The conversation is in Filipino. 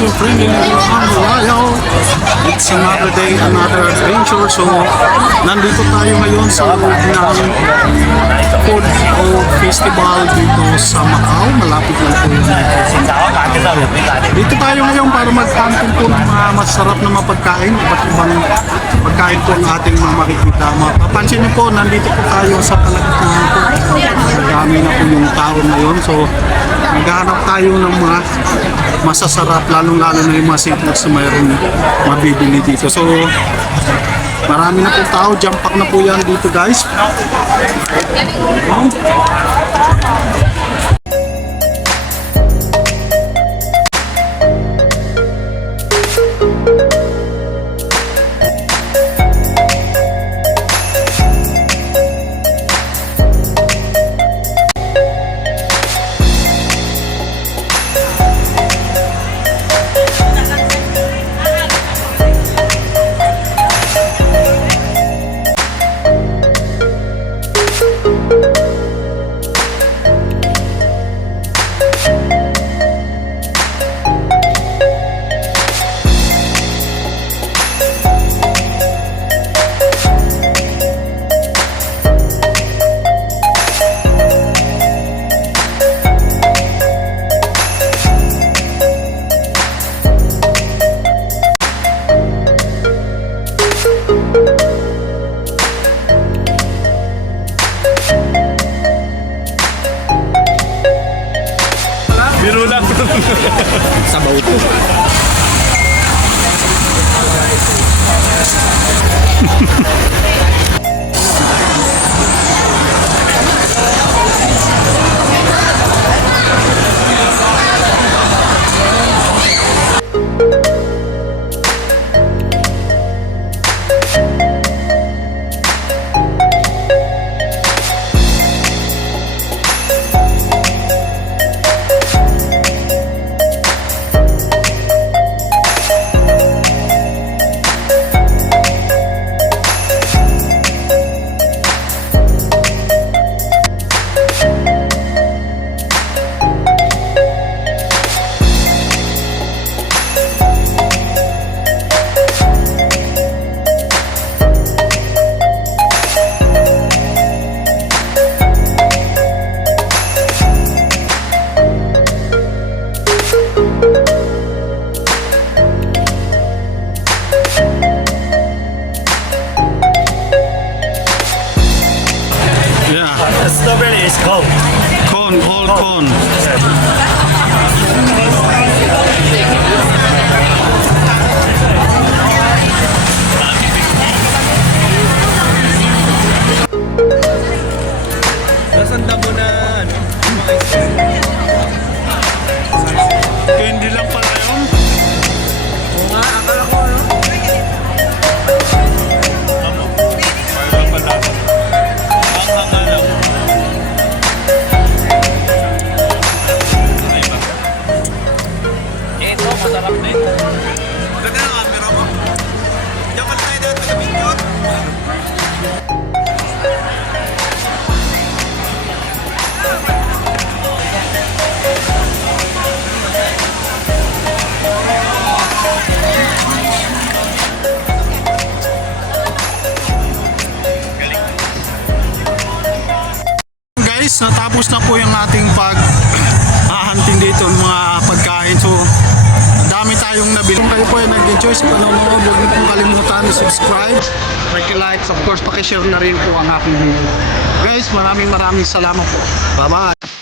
your friendly neighborhood Royal. It's another day, another adventure. So, nandito tayo ngayon sa loob ng food o festival dito sa Macau. Malapit lang po yun. Dito tayo ngayon para mag-camping po ng mga masarap na mapagkain. Iba't ibang pagkain po ang ating mga makikita. Mapapansin niyo po, nandito po tayo sa kalagitnaan po. Marami na po yung tao ngayon. So, maghahanap tayo ng mga masasarap, lalong-lalo na yung mga seafoods na mayroong mabibili dito. So, marami na po tao. Jump pack na po yan dito, guys. Biro lang. Sabaw po. Strawberry is cold. Cone, all cone. Nasanda mo na ano? Candy lang pala yun. Oo nga, akala ko ano? Masarap na ito. Ganda ng camera mo. Diyan ka tayo dito sa video. Guys, natapos na po yung ating pag-hunting dito ng mga pagkain. So, dami tayong nabili. Kung kayo po ay nag-enjoy sa panonood, huwag niyo pong kalimutan na subscribe, like, of course, pakishare na rin po ang aking video. Guys, maraming salamat po. Bye-bye!